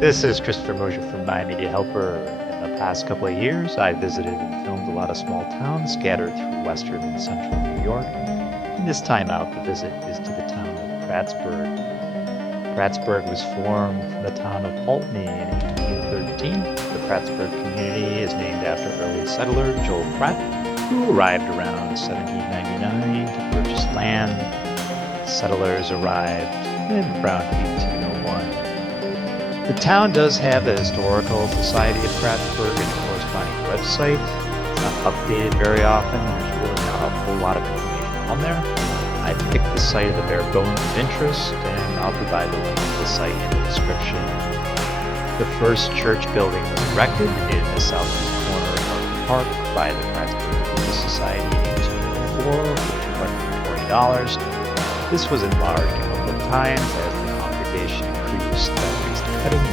This is Christopher Mosier from My Media Helper. In the past couple of years, I visited and filmed a lot of small towns scattered through western and central New York. And this time out, the visit is to the town of Prattsburgh. Prattsburgh was formed from the town of Pulteney in 1813. The Prattsburgh community is named after early settler Joel Pratt, who arrived around 1799 to purchase land. Settlers arrived in around 1801. The town does have the Historical Society of Prattsburgh and corresponding website. It's not updated very often. There's really not a whole lot of information on there. I picked the site of the bare bones of interest, and I'll provide the link to the site in the description. The first church building was erected in the southeast corner of the park by the Prattsburgh Religious Society in 1804 for $220. This was enlarged a couple of times as the congregation increased, cutting in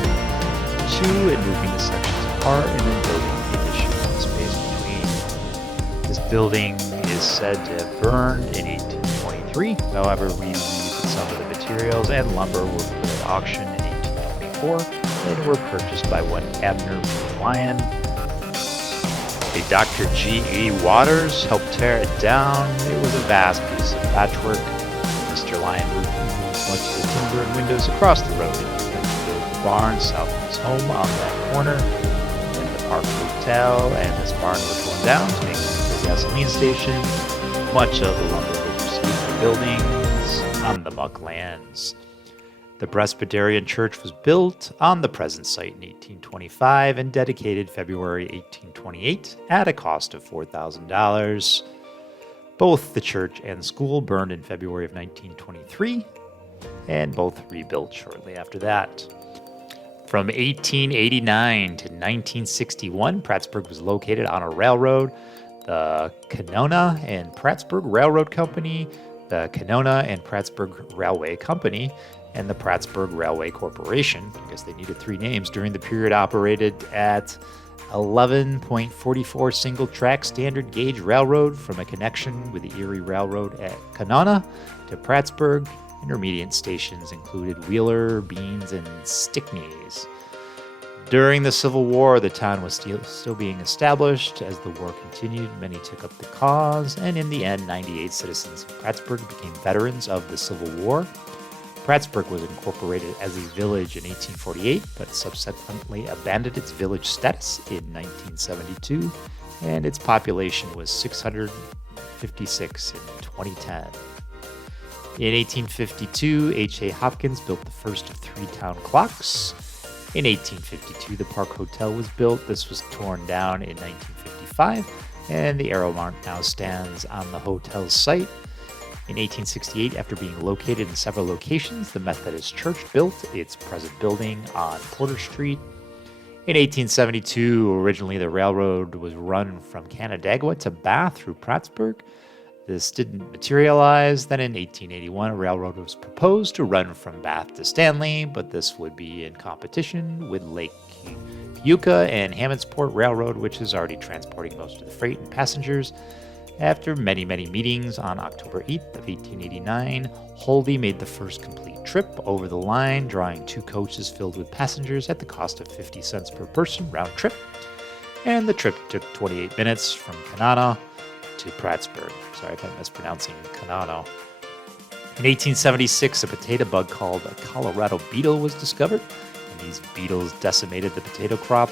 two and moving the sections apart and then building the additional space between. This building is said to have burned in 1823. However, we read that some of the materials and lumber were put at auction in 1824 and were purchased by one Abner Lyon. A Dr. G.E. Waters helped tear it down. It was a vast piece of patchwork. Mr. Lyon moved much of the timber and windows across the road barn south of his home on that corner. Then the Park Hotel and this barn were torn down to make a gasoline station. Much of the lumber was received for buildings on the muck lands. The Presbyterian Church was built on the present site in 1825 and dedicated February 1828 at a cost of $4,000. Both the church and school burned in February of 1923, and both rebuilt shortly after that. From 1889 to 1961, Prattsburgh was located on a railroad, the Canona and Prattsburgh Railroad Company, the Canona and Prattsburgh Railway Company, and the Prattsburgh Railway Corporation. I guess they needed three names. During the period operated at 11.44 single-track standard gauge railroad from a connection with the Erie Railroad at Canona to Prattsburgh. Intermediate stations included Wheeler, Beans, and Stickneys. During the Civil War, the town was still being established. As the war continued, many took up the cause, and in the end, 98 citizens of Prattsburgh became veterans of the Civil War. Prattsburgh was incorporated as a village in 1848, but subsequently abandoned its village status in 1972, and its population was 656 in 2010. In 1852, H.A. Hopkins built the first of three town clocks. In 1852, the Park Hotel was built. This was torn down in 1955, and the Arrow Mark now stands on the hotel's site. In 1868, after being located in several locations, the Methodist Church built its present building on Porter Street. In 1872, originally the railroad was run from Canandaigua to Bath through Prattsburgh. This didn't materialize. Then in 1881, a railroad was proposed to run from Bath to Stanley, but this would be in competition with Lake Keuka and Hammondsport Railroad, which is already transporting most of the freight and passengers. After many meetings on October 8th of 1889, Holdy made the first complete trip over the line, drawing two coaches filled with passengers at the cost of 50 cents per person round trip. And the trip took 28 minutes from Canana to Prattsburgh. Sorry if I'm mispronouncing Canano. In 1876, a potato bug called a Colorado beetle was discovered, and these beetles decimated the potato crop.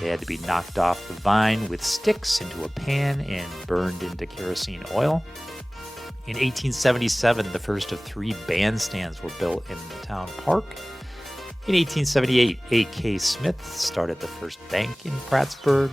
They had to be knocked off the vine with sticks into a pan and burned into kerosene oil. In 1877, the first of three bandstands were built in the town park. In 1878, A.K. Smith started the first bank in Prattsburgh.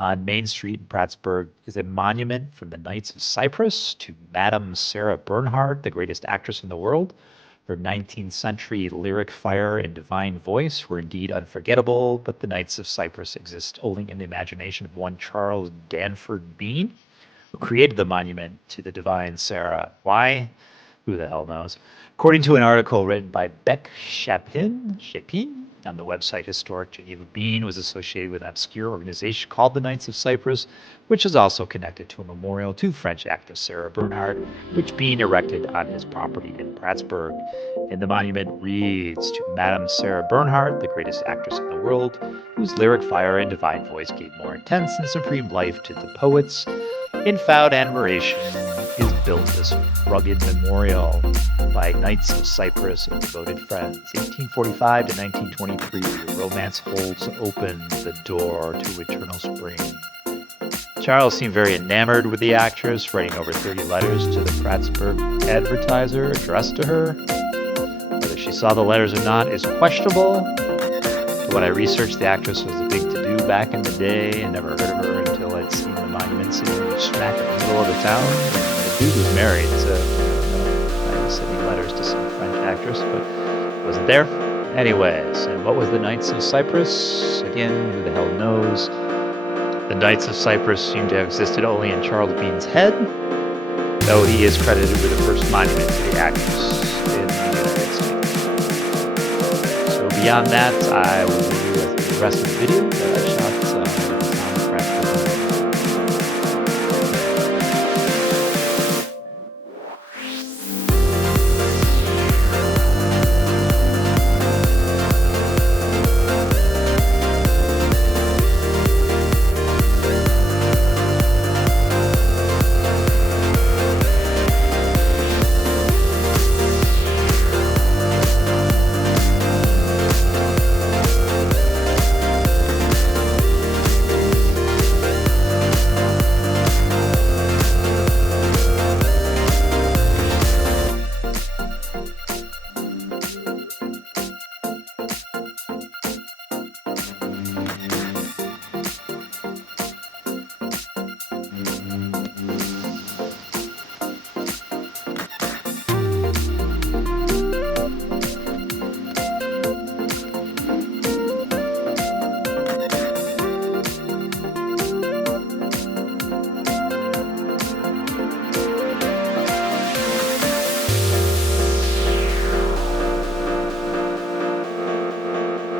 On Main Street in Prattsburgh is a monument from the Knights of Cyprus to Madame Sarah Bernhardt, the greatest actress in the world. Her 19th century lyric fire and divine voice were indeed unforgettable, but the Knights of Cyprus exist only in the imagination of one Charles Danford Bean, who created the monument to the divine Sarah. Why? Who the hell knows? According to an article written by Beck Chapin on the website Historic Geneva, Bean was associated with an obscure organization called the Knights of Cyprus, which is also connected to a memorial to French actress Sarah Bernhardt, which Bean erected on his property in Prattsburgh. And the monument reads, to Madame Sarah Bernhardt, the greatest actress in the world, whose lyric fire and divine voice gave more intense and supreme life to the poets. In proud admiration is built this rugged memorial by Knights of Cyprus and devoted friends. 1845 to 1923, romance holds open the door to eternal spring. Charles seemed very enamored with the actress, writing over 30 letters to the Prattsburgh Advertiser addressed to her. Whether she saw the letters or not is questionable. But when I researched, the actress was a big to-do back in the day and never heard of her until I'd seen the monument sitting smack in the middle of the town. The dude was married, so I was sending letters to some French actress, but it wasn't there. Anyways, and what was the Knights of Cyprus? Again, who the hell knows? The Knights of Cyprus seem to have existed only in Charles Bean's head, though he is credited with the first monument to the actress in the United States. So beyond that, I will leave you with the rest of the video that I shot